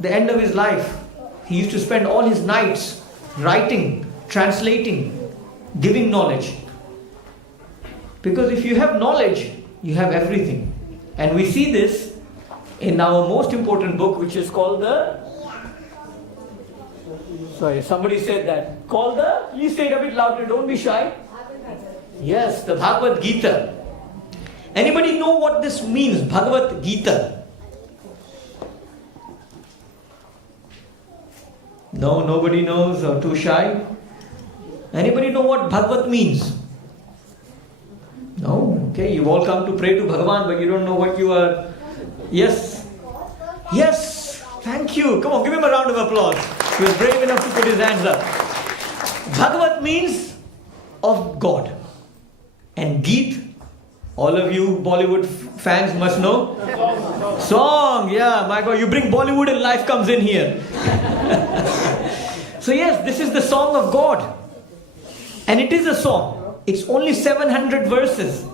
the end of his life, he used to spend all his nights writing, translating, giving knowledge. Because if you have knowledge, you have everything. And we see this in our most important book, which is called sorry, somebody said that. Please say it a bit louder, don't be shy. Yes, the Bhagavad Gita. Anybody know what this means, Bhagavad Gita? No, nobody knows, or too shy? Anybody know what Bhagavad means? No? Okay, you've all come to pray to Bhagavan, but you don't know what you are. Yes? Yes! Thank you! Come on, give him a round of applause. He was brave enough to put his hands up. Bhagavad means of God. And Geet, all of you Bollywood fans must know. Song, yeah, my God, you bring Bollywood and life comes in here. So yes, this is the song of God. And it is a song. It's only 700 verses.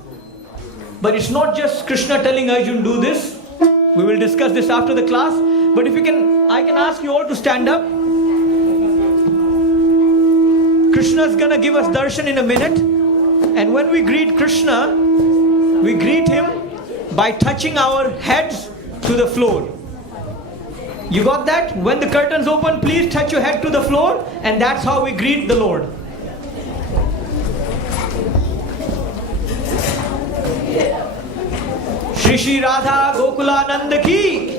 But it's not just Krishna telling Arjun, do this. We will discuss this after the class. But if you can, I can ask you all to stand up. Krishna is going to give us darshan in a minute. And when we greet Krishna, we greet him by touching our heads to the floor. You got that? When the curtains open, please touch your head to the floor. And that's how we greet the Lord. Shri Shri Radha Gokulanand ki,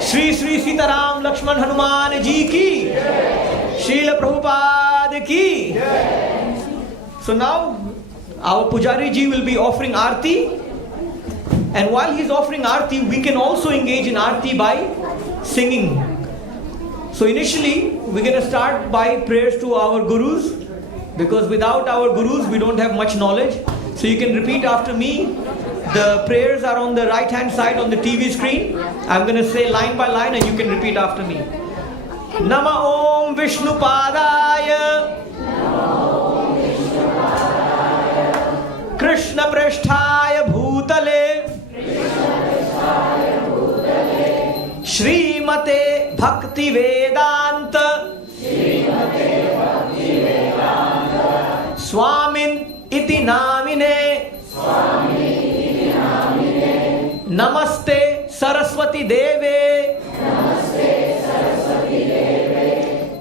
Shri Shri Sitaram Lakshman Hanuman ji ki, Srila Prabhupada ki. So now our Pujari ji will be offering Aarti, and while he is offering Aarti, we can also engage in Aarti by singing. So initially we're going to start by prayers to our Gurus, because without our Gurus we don't have much knowledge. So you can repeat after me. The prayers are on the right hand side on the TV screen. I'm going to say line by line and you can repeat after me. Nama Om Vishnu Padaya Krishna Prasthaya Bhutale Srimate Bhaktivedanta Swamin Iti Namine Namaste Saraswati Deve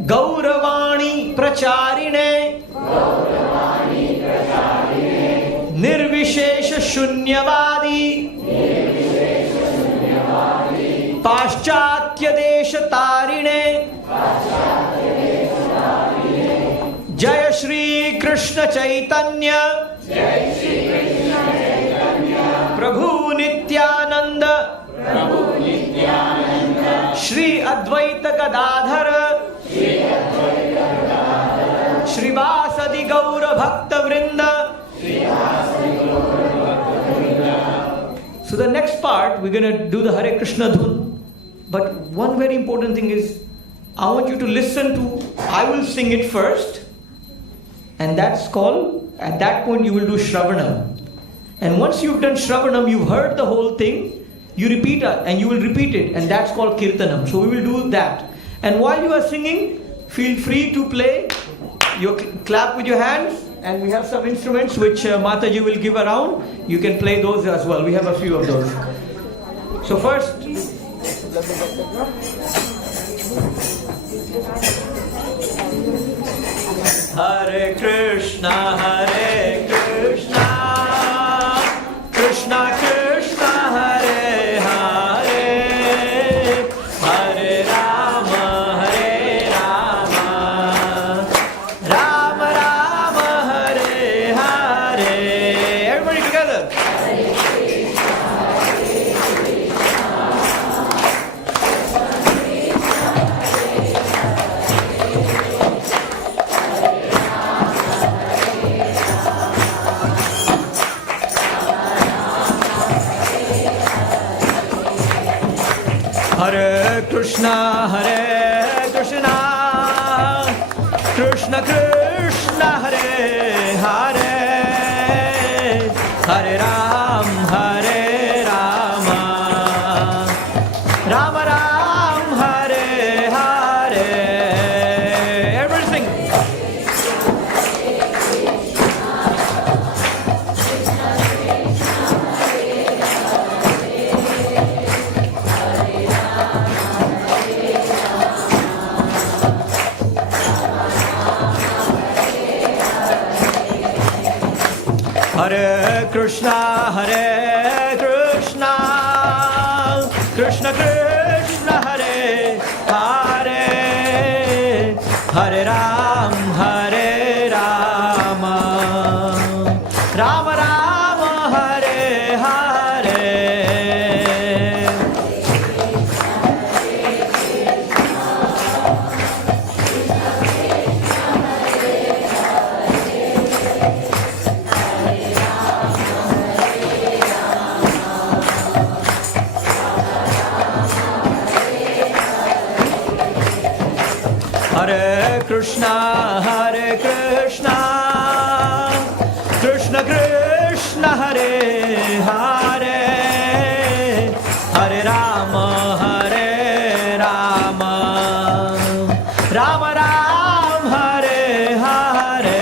Gauravani Pracharine Nirvishesha Shunyavadi Paschatya Desha Tarine Jaya Shri Krishna Chaitanya Prabhu Nityananda Shri Advaita Gadadhara Shri Vasadi Gaura Bhakta Vrinda. So the next part we're going to do the Hare Krishna Dhun. But one very important thing is, I want you to listen to, I will sing it first, and that's called, at that point you will do Shravanam. And once you've done Shravanam, you've heard the whole thing, you repeat it, and you will repeat it, and that's called Kirtanam. So we will do that. And while you are singing, feel free to play, you clap with your hands, and we have some instruments which Mataji will give around. You can play those as well. We have a few of those. So first, Hare Krishna, Hare Krishna, Krishna Krishna, Hare Hare, Hare Rama, Hare Rama, Rama Rama, Hare Hare. Everybody together. Hare Krishna, Hare Krishna, Krishna Krishna, Hare Hare, Hare Ram, Hare Rama, Rama Ram, Hare Hare Krishna, Krishna Krishna, Hare Hare, Hare Ram, Ram Ram, Hare Hare. Hare Krishna, Krishna Krishna, Hare Hare, Hare Ram, Ram Ram, Hare Hare.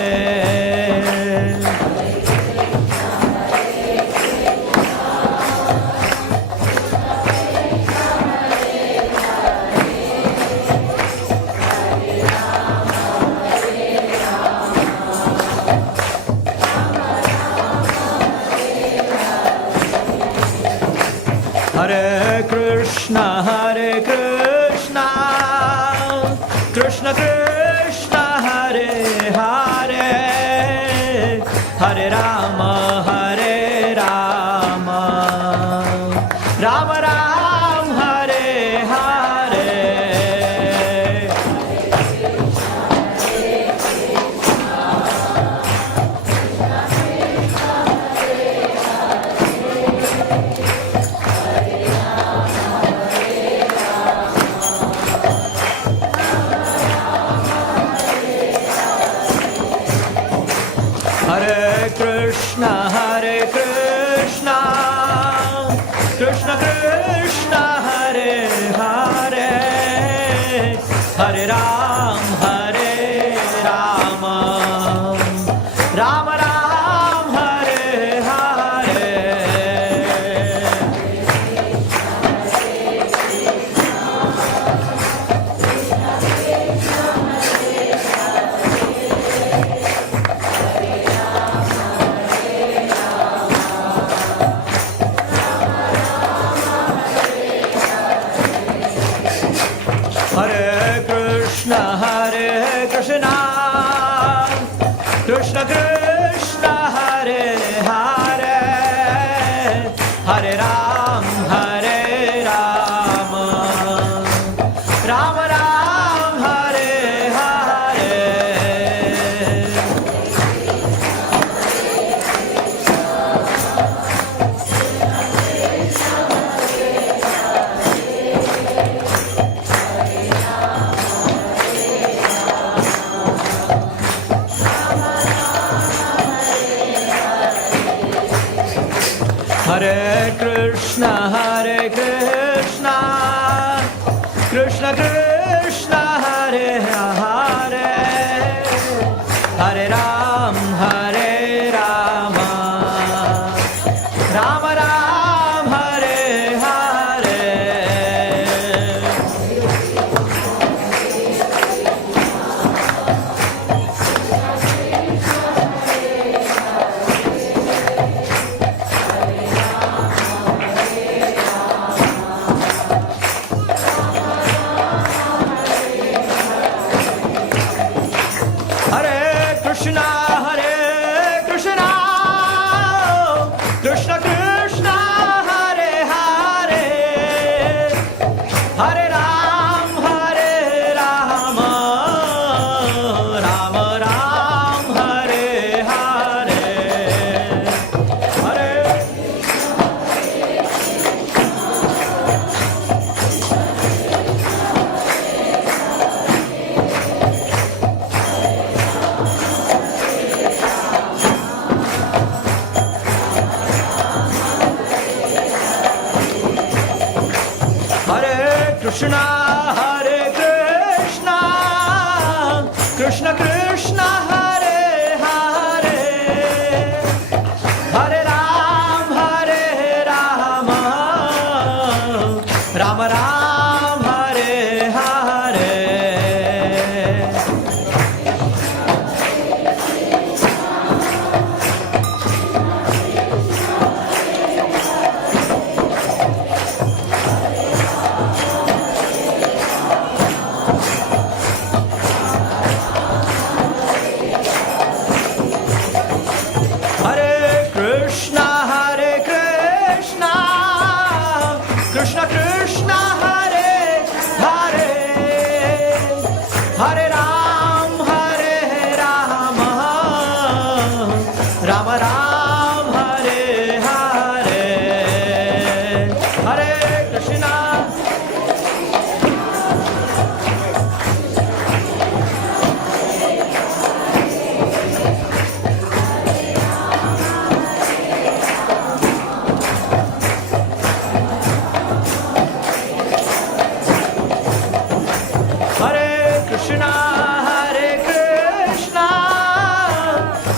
Hare Krishna, Krishna Krishna, Hare Hare, Hare Ram, Ram Ram, Hare Hare. Hare Krishna, Krishna Krishna, Hare Hare, Hare Ram, Ram Ram, Hare Hare. Hare Krishna, Krishna Krishna, Hare Hare, Hare Ram, Ram Ram, Hare Hare. Hare Krishna, Krishna Krishna, Hare Hare, Hare Ram, Ram Ram, Hare Hare. Hare Krishna, Krishna Krishna, Hare Hare, Hare Ram, Ram Ram, Hare Hare. Hare Krishna, Krishna Krishna, Hare Hare, Hare Ram, Ram Ram, Hare Hare. Rama Ram, Hare Hare, Hare Krishna.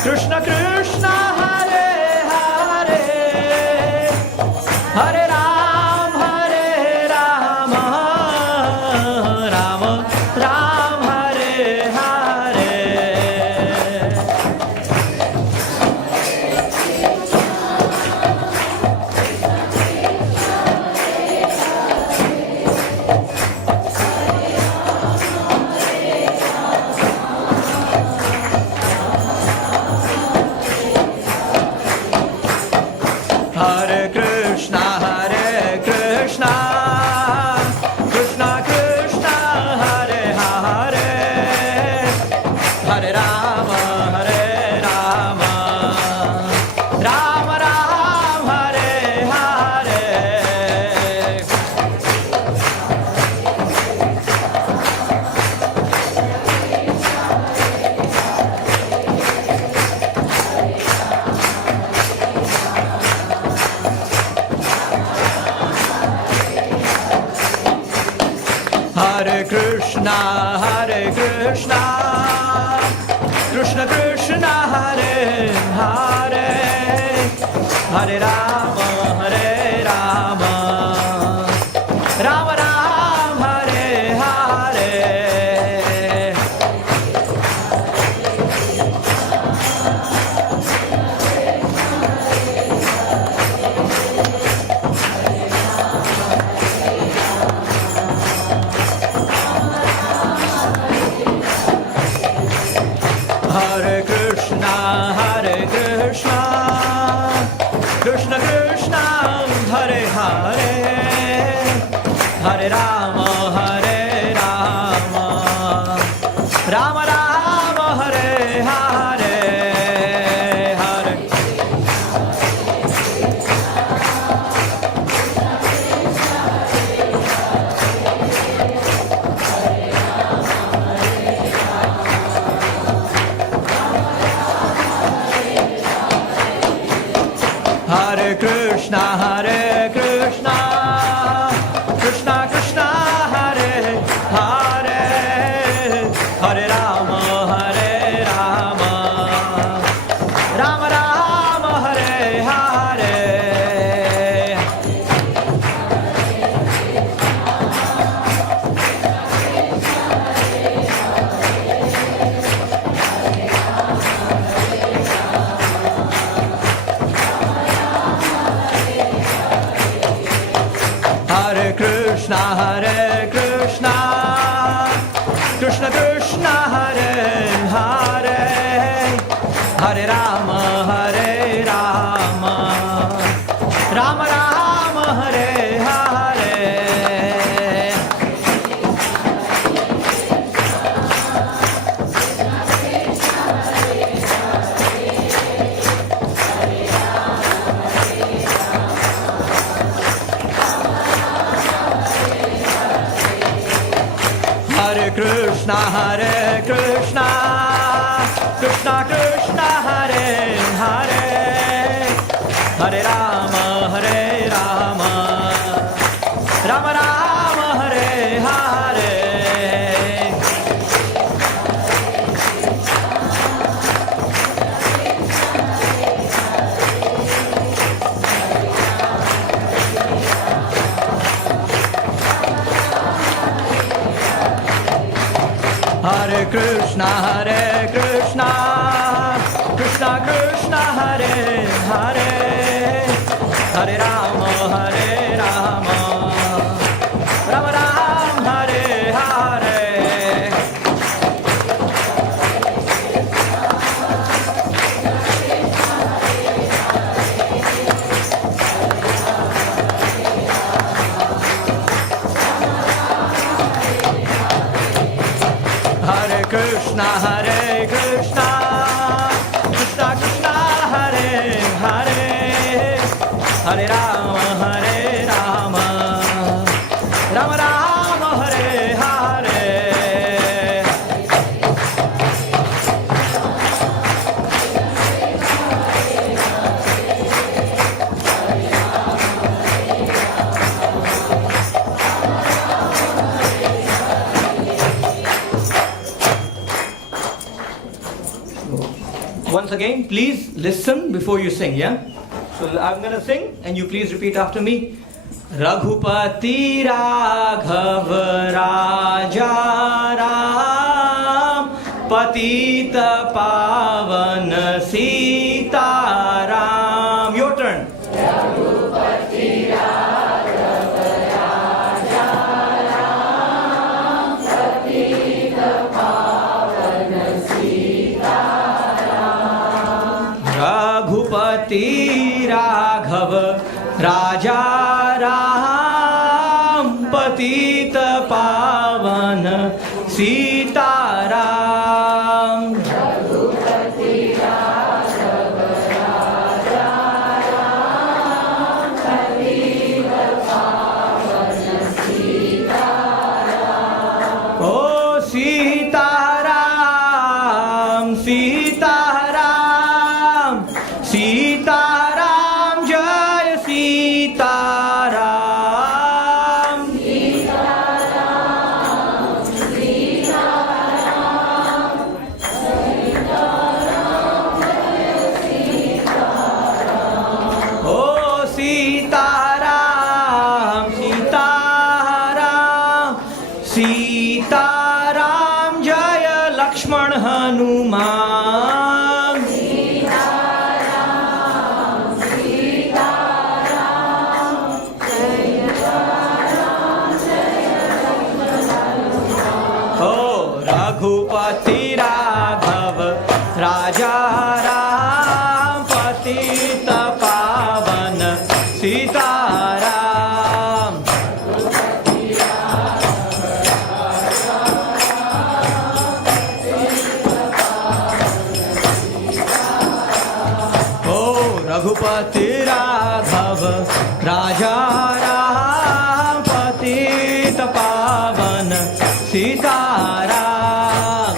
Krishna Krishna Hare Hare Hare Ram Ram Ram Hare Hare Hare Krishna Krishna Krishna Hare Hare Hare Rama Rama Ram Hare Hare Hare Krishna Krishna Krishna Hare Hare Hare Rama Rama Ram Hare Hare Hare Krishna Krishna Krishna Hare Hare Hare Rama Rama Rama Hare Hare Hare Hare Krishna Krishna Krishna Hare Hare Hare Rama Rama Rama Hare Hare Hare Krishna Krishna Krishna Hare Hare Hare Rama Rama Rama Hare Hare Hare Krishna Krishna Krishna Hare Hare Hare Rama Rama Rama Hare Hare Hare Krishna Krishna Krishna Hare Hare Hare Rama Rama Rama Hare Hare Hare Krishna Krishna Krishna Hare Rama, Rama Rama, Hare Hare. Once again, please listen before you sing, yeah? So I'm going to sing and you please repeat after me. Raghupati Raghav Raja Ram Patita Pavan Sita Ram. Your turn. Raghupati Raghav Raja Ram Patita Pavan Sita Raghupati Raghav Raja Ram Patita Pavan Sita Ram. Raghupati Raghav Raja Ram Patita Pavan Sita Ram. Oh Sita Ram, Sita Ram, Sita Ram, Jaya Sita Ram. Sita Ram, Sita Ram, Sita Ram, Jaya Sita Ram. Oh Sita Ram, Sita Ram, Sita Ram, Jaya Lakshman Hanuman. Sita Ram, Sita Ram, Jaya Ram, Jaya Lakshman Hanuman. Oh Raghupati Raghav Raja Ram Patita Pavan Sita Ram. Oh Raghupati Raghav Raja Ram Patita Pavan Sita Ram.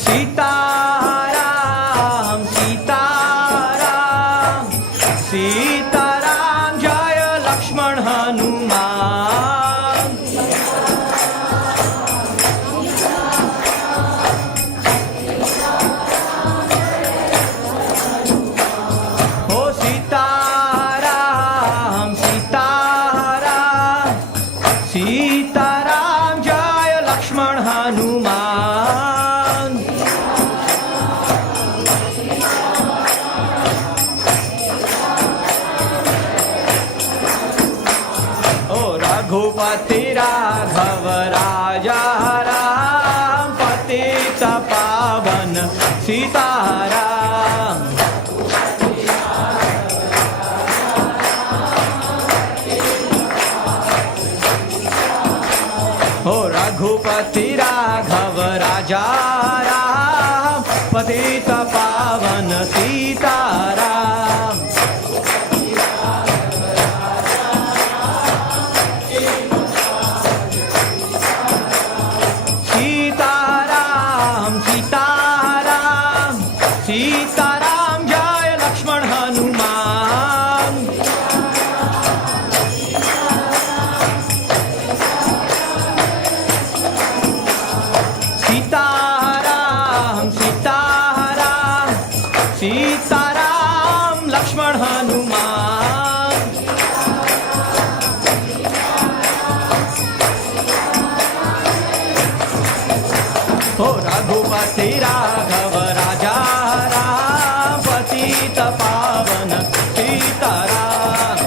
Sita Ram, Sita Ram, Sita Ram, Jaya Lakshman Hanuman. Oh Sita Ram, Sita Ram, Sita Ram, Jaya Lakshman Hanuman. Oh Raghupati Raghav Raja Ram Patita Pavan Sita Ram. Oh Raghupati Raghav Raja Ram Patita Pavan Sita Ram. Sita Ram, Sita Ram, Sita Ram, Jaya Lakshman Hanuman. Sita Ram, Sita Ram, Sita Ram, Lakshman Hanuman. Oh Raghupati Raghav Raja Ram Patita Pavan Sita Ram.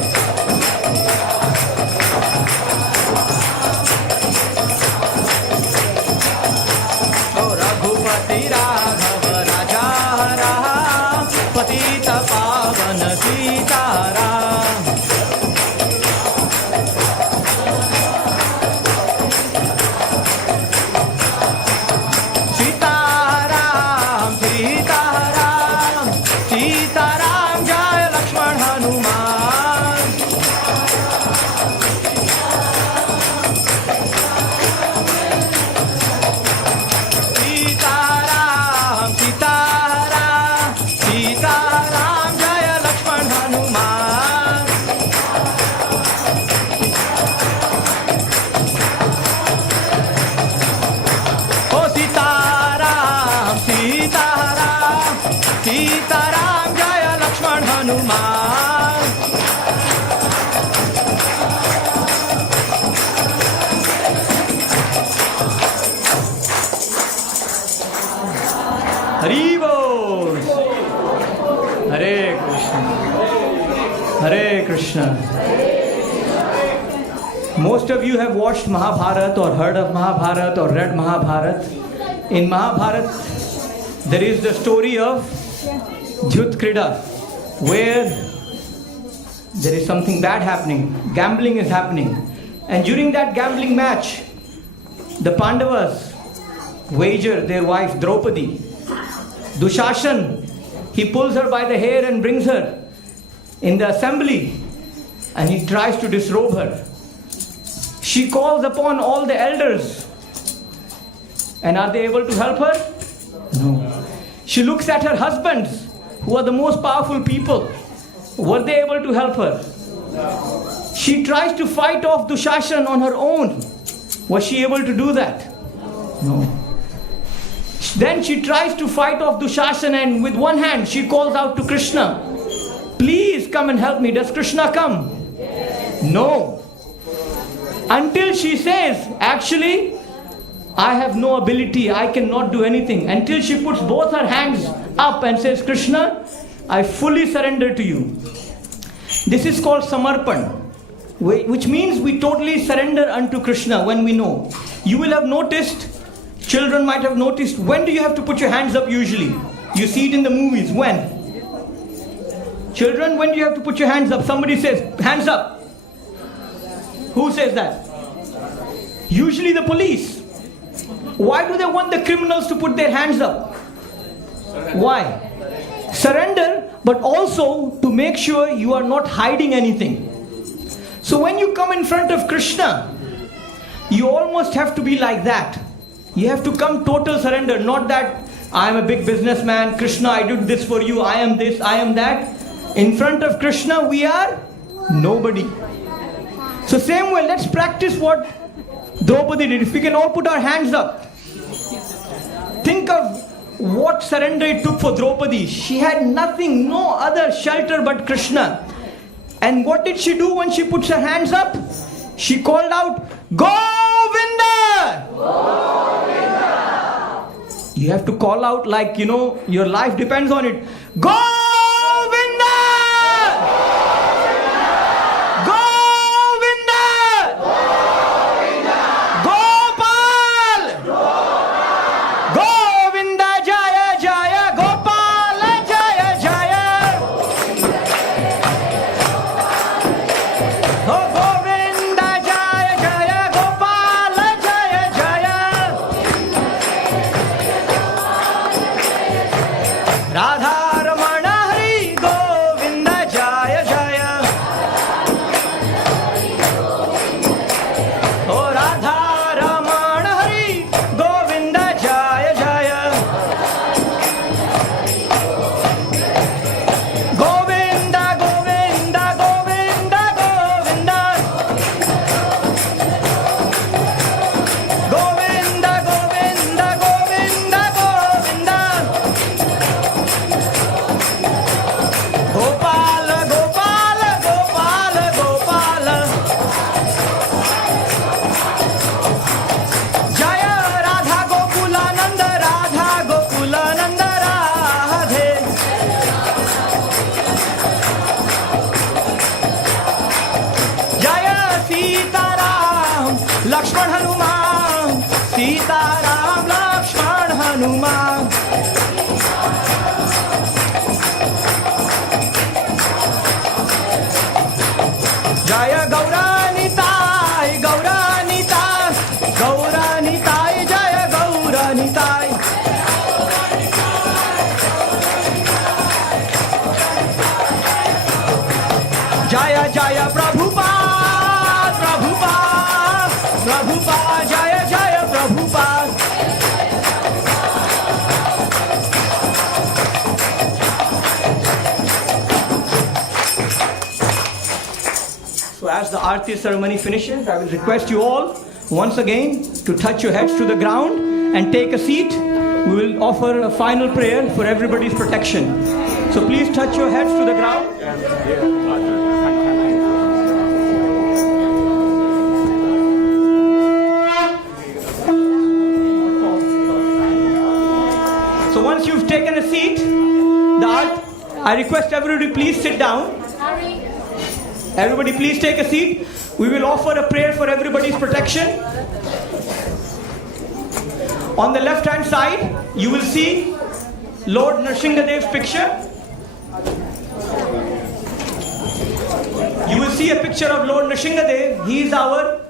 Oh Raghupati Raghav Raja Ram Patita Pavan Sita Ram. Krishna. Most of you have watched Mahabharata or heard of Mahabharata or read Mahabharata. In Mahabharata, there is the story of Jyutkrida, where there is something bad happening. Gambling is happening. And during that gambling match, the Pandavas wager their wife Draupadi. Dushashan, he pulls her by the hair and brings her in the assembly, and he tries to disrobe her. She calls upon all the elders, and are they able to help her? No. She looks at her husbands, who are the most powerful people. Were they able to help her? She tries to fight off Dushashan on her own. Was she able to do that? No. Then she tries to fight off Dushashan, and with one hand she calls out to Krishna, please come and help me. Does Krishna come? No. Until she says, actually, I have no ability, I cannot do anything. Until she puts both her hands up and says, Krishna, I fully surrender to you. This is called Samarpan, which means we totally surrender unto Krishna when we know. You will have noticed, children might have noticed, when do you have to put your hands up usually? You see it in the movies. When? Children, when do you have to put your hands up? Somebody says, hands up. Who says that? Usually the police. Why do they want the criminals to put their hands up? Why? Surrender, but also to make sure you are not hiding anything. So when you come in front of Krishna, you almost have to be like that. You have to come total surrender, not that I am a big businessman, Krishna, I did this for you, I am this, I am that. In front of Krishna, we are nobody. So same way, let's practice what Draupadi did. If we can all put our hands up. Think of what surrender it took for Draupadi. She had nothing, no other shelter but Krishna. And what did she do when she puts her hands up? She called out, Govinda! Govinda! You have to call out like, your life depends on it. Govinda! Lakshman Hanuman, Sita Ram, Lakshman Hanuman. Jaya Gauranitai, Gauranitai, Gauranitai, Jaya Gauranitai. Jaya Jaya Prabhupada, Prabhupada, Prabhupada, Jaya Jaya Prabhupada. So as the Aarti ceremony finishes, I will request you all once again to touch your heads to the ground and take a seat. We will offer a final prayer for everybody's protection. So please touch your heads to the ground. So once you've taken a seat, I request everybody please sit down. Everybody please take a seat. We will offer a prayer for everybody's protection. On the left hand side, you will see Lord Nrsingadev's picture. You will see a picture of Lord Nrsingadev. He is our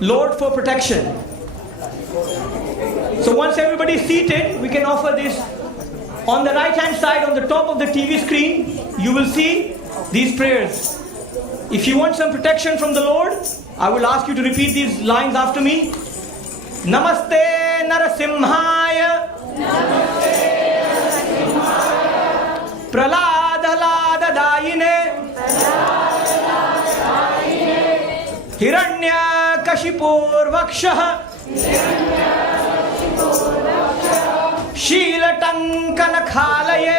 Lord for protection. So once everybody is seated, we can offer this. On the right hand side, on the top of the TV screen, you will see these prayers. If you want some protection from the Lord, I will ask you to repeat these lines after me. Namaste Narasimhaya, Praladalada Dayine, Hiranya Kashipur Vakshaha, Sheelatankana Khalaye,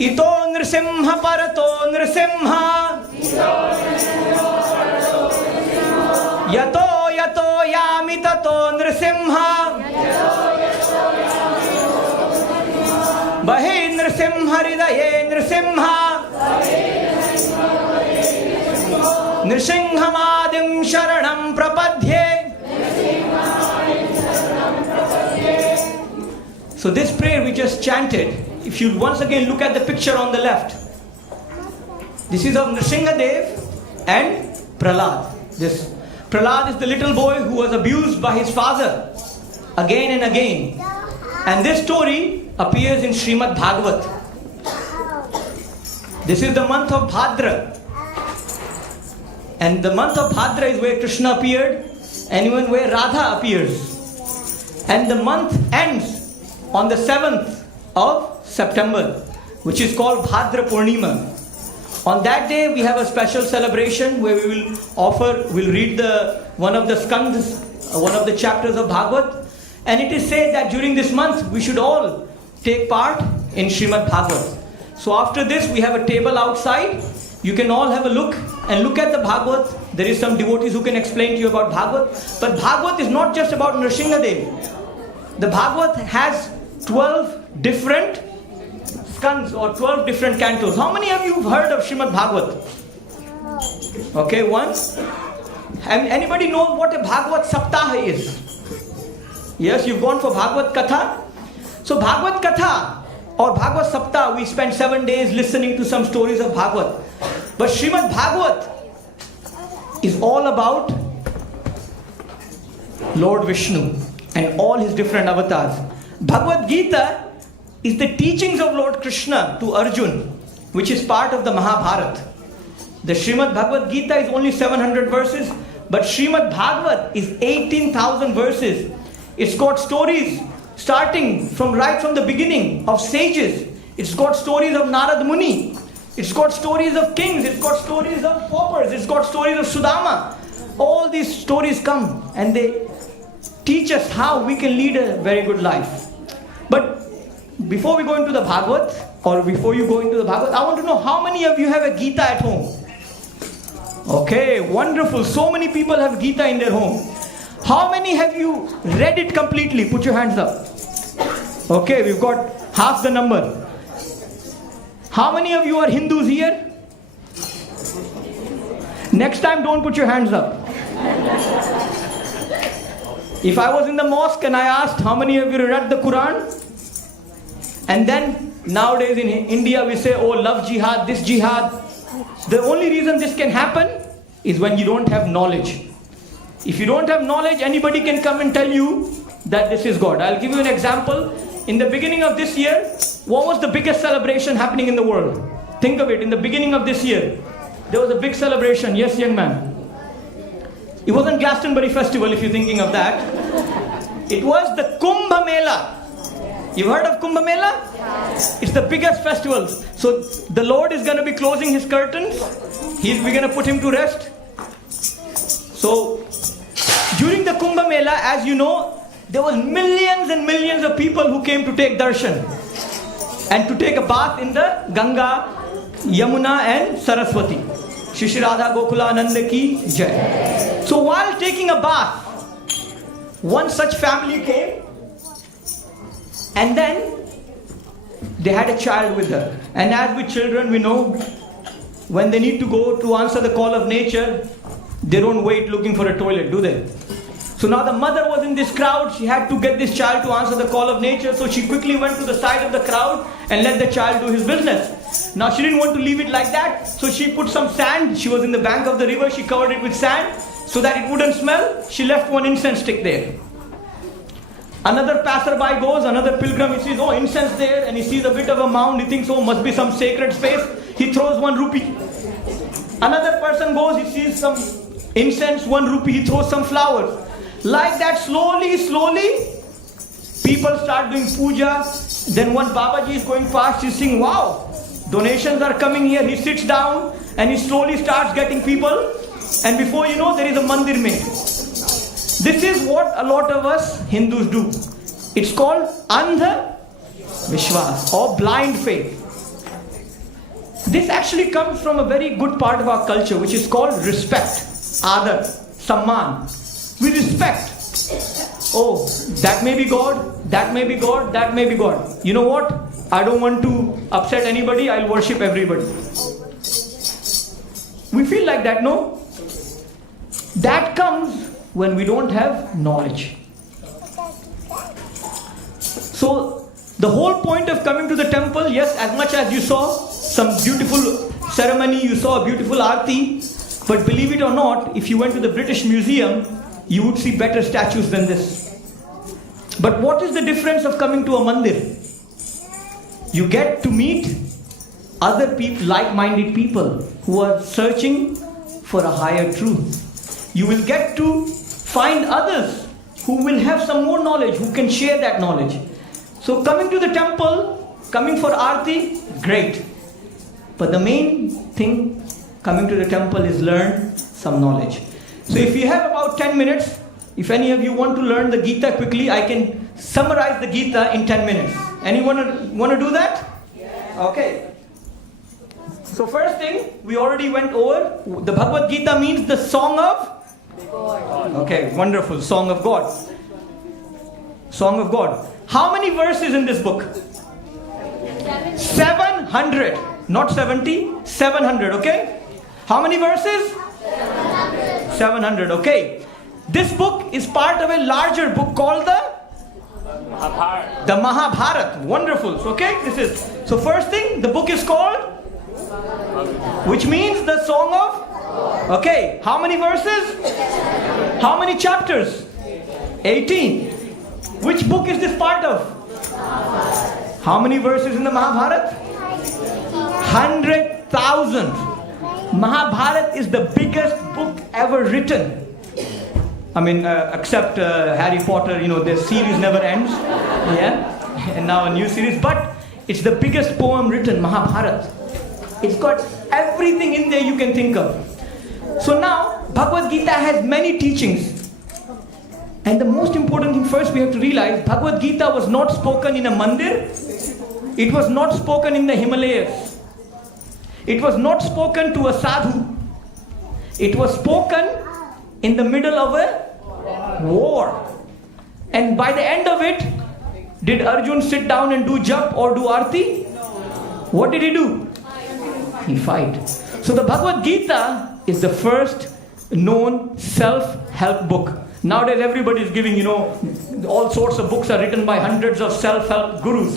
Ito Nrsimha Parato Nrsimha, Yato Yato Yami Tato Nrsimha, Bahe Nrsimha Hridaye Nrsimha, Nrsimhamadim Sharanam Prapadhye. So this prayer we just chanted, if you once again look at the picture on the left, this is of Nrsingadev and Prahlad. This Prahlad is the little boy who was abused by his father again and again. And this story appears in Srimad Bhagavat. This is the month of Bhadra. And the month of Bhadra is where Krishna appeared and even where Radha appears. And the month ends on the 7th of September, which is called Bhadra Purnima. On that day, we have a special celebration where we'll read one of the skandas, one of the chapters of Bhagavat. And it is said that during this month, we should all take part in Srimad Bhagavat. So after this, we have a table outside. You can all have a look and look at the Bhagavat. There is some devotees who can explain to you about Bhagavat. But Bhagavat is not just about Nrsingadev. The Bhagavat has 12 different skands or 12 different cantos. How many of you have heard of Srimad Bhagavat? Okay, one. And anybody knows what a Bhagavat Saptaha is? Yes, you've gone for Bhagavat Katha. So Bhagavat Katha or Bhagavat Saptaha, we spend 7 days listening to some stories of Bhagavat. But Srimad Bhagavat is all about Lord Vishnu and all his different avatars. Bhagavad Gita is the teachings of Lord Krishna to Arjun, which is part of the Mahabharata. The Srimad Bhagavad Gita is only 700 verses, but Srimad Bhagavat is 18,000 verses. It's got stories starting right from the beginning of sages. It's got stories of Narad Muni. It's got stories of kings. It's got stories of paupers. It's got stories of Sudama. All these stories come and they teach us how we can lead a very good life. But before we go into the Bhagavat, or before you go into the Bhagavat, I want to know how many of you have a Gita at home? Okay, wonderful. So many people have Gita in their home. How many have you read it completely? Put your hands up. Okay, we've got half the number. How many of you are Hindus here? Next time, don't put your hands up. If I was in the mosque and I asked how many of you read the Quran, and then nowadays in India we say, oh, love jihad, this jihad. The only reason this can happen is when you don't have knowledge. If you don't have knowledge, anybody can come and tell you that this is God. I'll give you an example. In the beginning of this year, what was the biggest celebration happening in the world? Think of it. In the beginning of this year, there was a big celebration. Yes, young man. It wasn't Glastonbury Festival, if you're thinking of that. It was the Kumbh Mela. You've heard of Kumbh Mela? It's the biggest festival. So the Lord is going to be closing his curtains. We're going to put him to rest. So during the Kumbh Mela, as you know, there was millions and millions of people who came to take darshan and to take a bath in the Ganga, Yamuna and Saraswati. Shri Shri Radha Gokulananda ki jai. So while taking a bath, one such family came, and then they had a child with her. And as with children, we know, when they need to go to answer the call of nature, they don't wait looking for a toilet, do they? So now the mother was in this crowd. She had to get this child to answer the call of nature. So she quickly went to the side of the crowd and let the child do his business. Now she didn't want to leave it like that. So she put some sand. She was in the bank of the river. She covered it with sand so that it wouldn't smell. She left one incense stick there. Another passerby goes, another pilgrim, he sees, oh, incense there, and he sees a bit of a mound. He thinks, oh, must be some sacred space. He throws 1 rupee. Another person goes, he sees some incense, 1 rupee, he throws some flowers. Like that, slowly, people start doing puja. Then one Babaji is going past, he's saying, wow, donations are coming here. He sits down and he slowly starts getting people. And before you know, there is a mandir made. This is what a lot of us Hindus do. It's called Andha Vishwas or blind faith. This actually comes from a very good part of our culture, which is called respect. Adar, Samman. We respect. Oh, that may be God, that may be God, that may be God. You know what? I don't want to upset anybody, I'll worship everybody. We feel like that, no? That comes when we don't have knowledge. So, the whole point of coming to the temple, yes, as much as you saw some beautiful ceremony, you saw a beautiful aarti, but believe it or not, if you went to the British Museum, you would see better statues than this. But what is the difference of coming to a mandir? You get to meet other people, like-minded people who are searching for a higher truth. You will get to find others who will have some more knowledge, who can share that knowledge. So coming to the temple, coming for aarti, great. But the main thing coming to the temple is learn some knowledge. So if you have about 10 minutes, if any of you want to learn the Gita quickly, I can summarize the Gita in 10 minutes. Anyone want to do that? Yeah. Okay. So first thing, we already went over, the Bhagavad Gita means the song of God. Okay, wonderful, song of God. Song of God. How many verses in this book? 700. Not 70, 700, okay? How many verses? 700, okay. This book is part of a larger book called the Mahabharata. Wonderful. Okay, this is. So first thing, the book is called, which means the song of. Okay, how many verses? How many chapters? 18. Which book is this part of? How many verses in the Mahabharata? 100,000. Mahabharata is the biggest book ever written. I mean, except Harry Potter, you know, the series never ends. Yeah, and now a new series. But it's the biggest poem written, Mahabharata. It's got everything in there you can think of. So now, Bhagavad Gita has many teachings. And the most important thing first we have to realize, Bhagavad Gita was not spoken in a mandir. It was not spoken in the Himalayas. It was not spoken to a sadhu. It was spoken in the middle of a war. And by the end of it, did Arjun sit down and do jap or do arti? What did he do? He fight. So the Bhagavad Gita is the first known self-help book. Nowadays everybody is giving, you know, all sorts of books are written by hundreds of self-help gurus.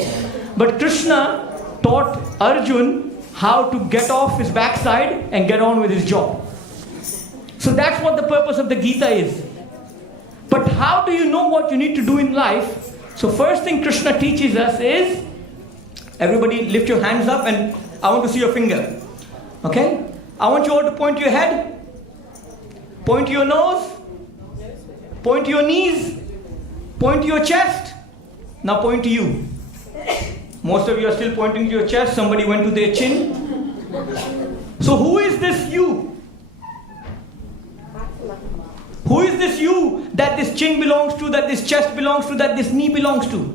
But Krishna taught Arjun how to get off his backside and get on with his job. So that's what the purpose of the Gita is. But how do you know what you need to do in life? So first thing Krishna teaches us is, everybody lift your hands up and I want to see your finger. Okay? I want you all to point to your head, point to your nose, point to your knees, point to your chest. Now point to you. Most of you are still pointing to your chest. Somebody went to their chin. So who is this you? Who is this you that this chin belongs to, that this chest belongs to, that this knee belongs to?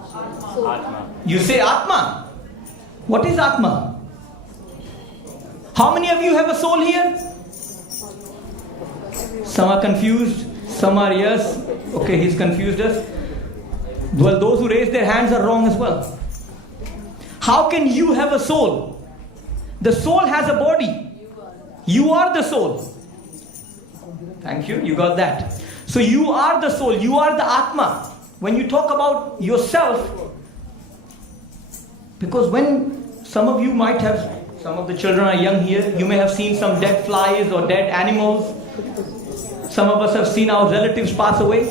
Atma. You say Atma. What is Atma? How many of you have a soul here? Some are confused. Some are yes. Okay, he's confused us. Well, those who raise their hands are wrong as well. How can you have a soul? The soul has a body. You are the soul. Thank you, you got that. So you are the soul, you are the Atma. When you talk about yourself, because when some of you might have, some of the children are young here, you may have seen some dead flies or dead animals. Some of us have seen our relatives pass away.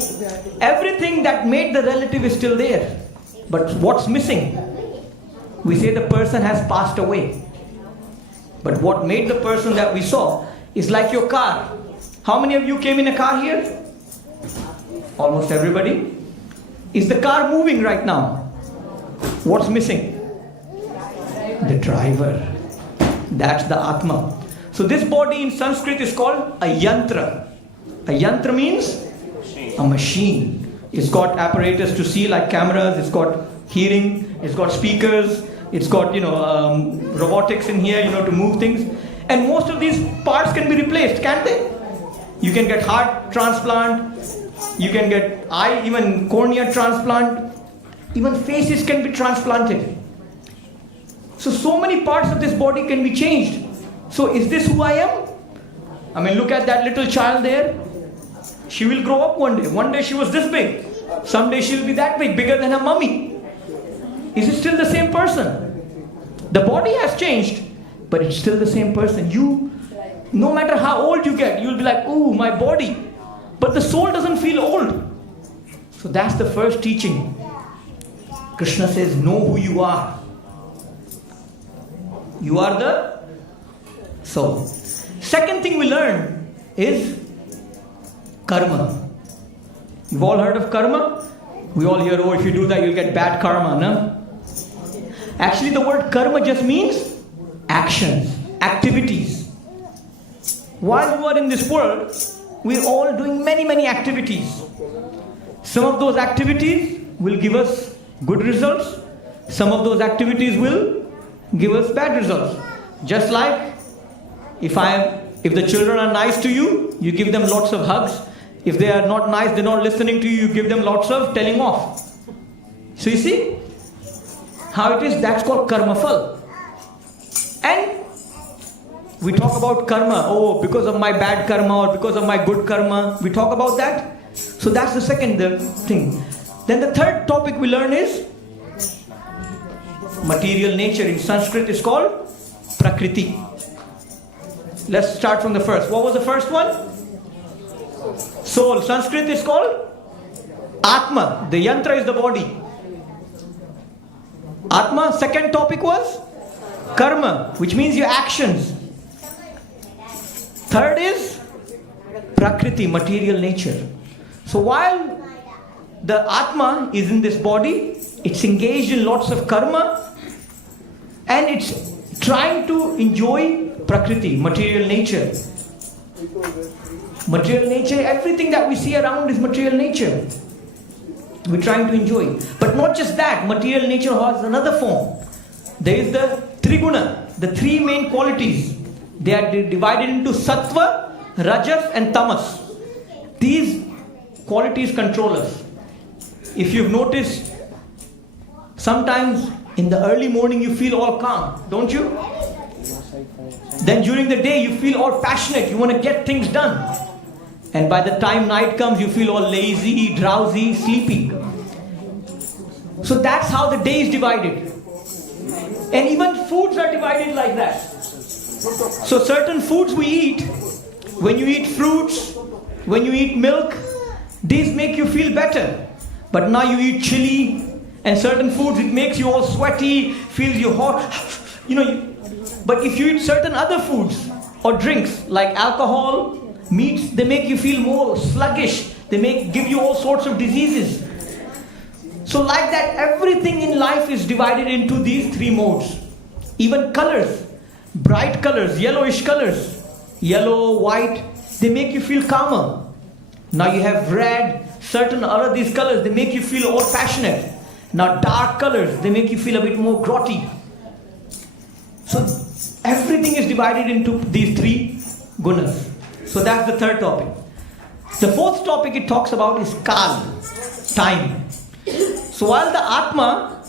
Everything that made the relative is still there. But what's missing? We say the person has passed away. But what made the person that we saw is like your car. How many of you came in a car here? Almost everybody. Is the car moving right now? What's missing? The driver. That's the Atma. So this body in Sanskrit is called a yantra. A yantra means a machine. It's got apparatus to see like cameras, it's got hearing, it's got speakers, it's got robotics in here, to move things. And most of these parts can be replaced, can't they? You can get heart transplant, you can get eye, even cornea transplant, even faces can be transplanted. So many parts of this body can be changed. So is this who I am? I mean, look at that little child there. She will grow up one day. One day she was this big. Someday she'll be that big, bigger than her mummy. Is it still the same person? The body has changed, but it's still the same person. You, no matter how old you get, you'll be like, ooh, my body. But the soul doesn't feel old. So that's the first teaching. Krishna says, know who you are. You are the soul. Second thing we learn is karma. You've all heard of karma? We all hear, oh, if you do that, you'll get bad karma, no? Actually, the word karma just means actions, activities. While you are in this world, we're all doing many, many activities. Some of those activities will give us good results. Some of those activities will give us bad results. Just like if the children are nice to you, you give them lots of hugs. If they are not nice, they're not listening to you, you give them lots of telling off. So you see how it is? That's called karma phal. And we talk about karma. Oh, because of my bad karma or because of my good karma. We talk about that. So that's the second thing. Then the third topic we learn is material nature. In Sanskrit is called prakriti. Let's start from the first. What was the first one? Soul. Sanskrit is called Atma. The yantra is the body. Atma. Second topic was karma, which means your actions. Third is prakriti, material nature. So while the Atma is in this body, it's engaged in lots of karma and it's trying to enjoy prakriti, material nature. Material nature, everything that we see around is material nature. We're trying to enjoy. But not just that, material nature has another form. There is the triguna, the three main qualities. They are divided into sattva, rajas and tamas. These qualities control us. If you've noticed, sometimes in the early morning you feel all calm, don't you? Then during the day you feel all passionate, you want to get things done. And by the time night comes you feel all lazy, drowsy, sleepy. So that's how the day is divided. And even foods are divided like that. So certain foods we eat, when you eat fruits, when you eat milk, these make you feel better. But now you eat chili and certain foods, it makes you all sweaty, feels you hot. But if you eat certain other foods or drinks like alcohol, meats, they make you feel more sluggish. They give you all sorts of diseases. So like that, everything in life is divided into these three modes. Even colors, bright colors, yellowish colors, yellow, white, they make you feel calmer. Now you have red, certain other these colors, they make you feel all passionate. Now dark colors, they make you feel a bit more grotty. So everything is divided into these three gunas. So that's the third topic. The fourth topic it talks about is kal, time. So while the Atma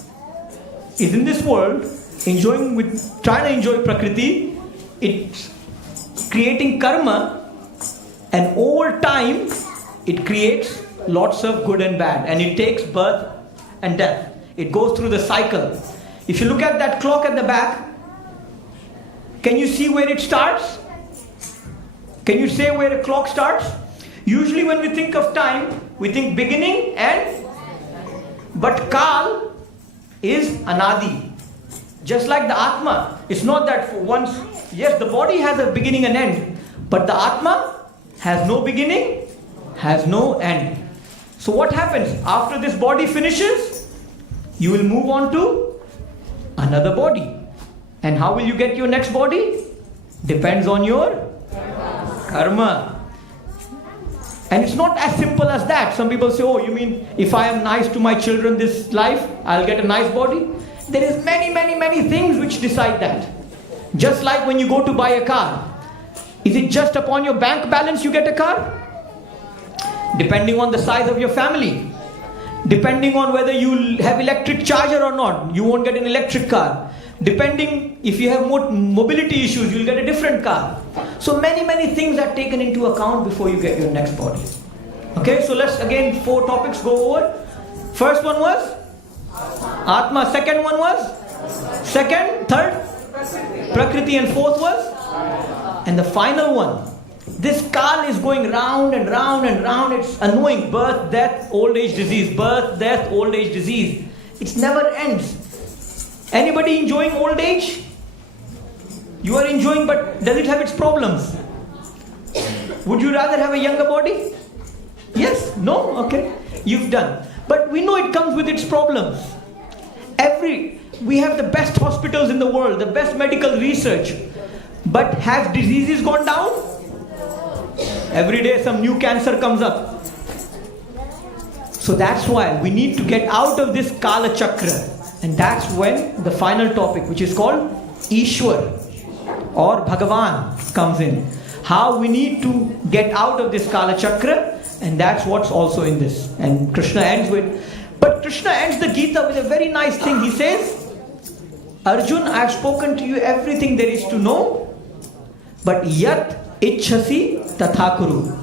is in this world, trying to enjoy Prakriti, it's creating karma, and over time, it creates lots of good and bad, and it takes birth and death. It goes through the cycle. If you look at that clock at the back, can you see where it starts? Can you say where a clock starts? Usually when we think of time, we think beginning and, but Kal is Anadi. Just like the Atma. It's not that once, yes, the body has a beginning and end, but the Atma has no beginning, has no end. So what happens? After this body finishes, you will move on to another body. And how will you get your next body? Depends on your karma. And it's not as simple as that. Some people say, oh, you mean if I am nice to my children this life, I'll get a nice body? There is many things which decide that. Just like when you go to buy a car. Is it just upon your bank balance you get a car? Depending on the size of your family. Depending on whether you have electric charger or not, you won't get an electric car. Depending if you have more mobility issues, you'll get a different car. So many things are taken into account before you get your next body. Okay, so let's again 4 topics go over. First one was Atma. Second one was third Prakriti, and fourth was, and the final one. This Kal is going round and round and round. It's annoying. Birth, death, old age, disease. Birth, death, old age, disease. It never ends. Anybody enjoying old age? You are enjoying, but does it have its problems? Would you rather have a younger body? Yes? No? Okay. You've done. But we know it comes with its problems. We have the best hospitals in the world, the best medical research. But have diseases gone down? Every day some new cancer comes up. So that's why we need to get out of this Kala Chakra. And that's when the final topic, which is called Ishwar or Bhagavan, comes in. How we need to get out of this Kala Chakra, and that's what's also in this. And Krishna ends the Gita with a very nice thing. He says, Arjun, I have spoken to you everything there is to know, but yat ichhasi tathakuru.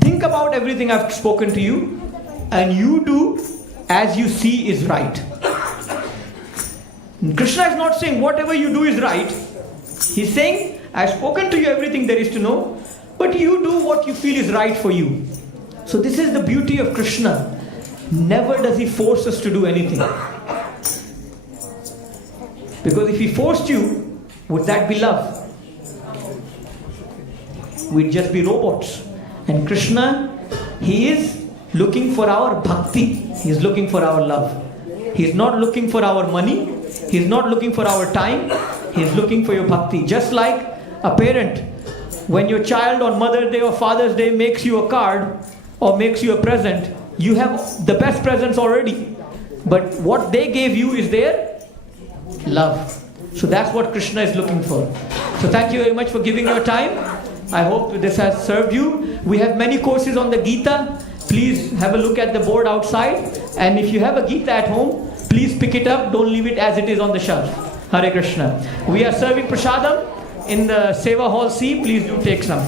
Think about everything I've spoken to you, and you do as you see is right. Krishna is not saying whatever you do is right. He's saying, I've spoken to you everything there is to know, but you do what you feel is right for you. So this is the beauty of Krishna. Never does he force us to do anything. Because if he forced you, would that be love? We'd just be robots. And Krishna, he is looking for our bhakti. He is looking for our love. He is not looking for our money. He is not looking for our time. He is looking for your bhakti. Just like a parent, when your child on Mother's Day or Father's Day makes you a card or makes you a present, you have the best presents already. But what they gave you is their love. So that's what Krishna is looking for. So thank you very much for giving your time. I hope this has served you. We have many courses on the Gita. Please have a look at the board outside. And if you have a Gita at home, please pick it up. Don't leave it as it is on the shelf. Hare Krishna. We are serving prasadam in the Seva Hall C. Please do take some.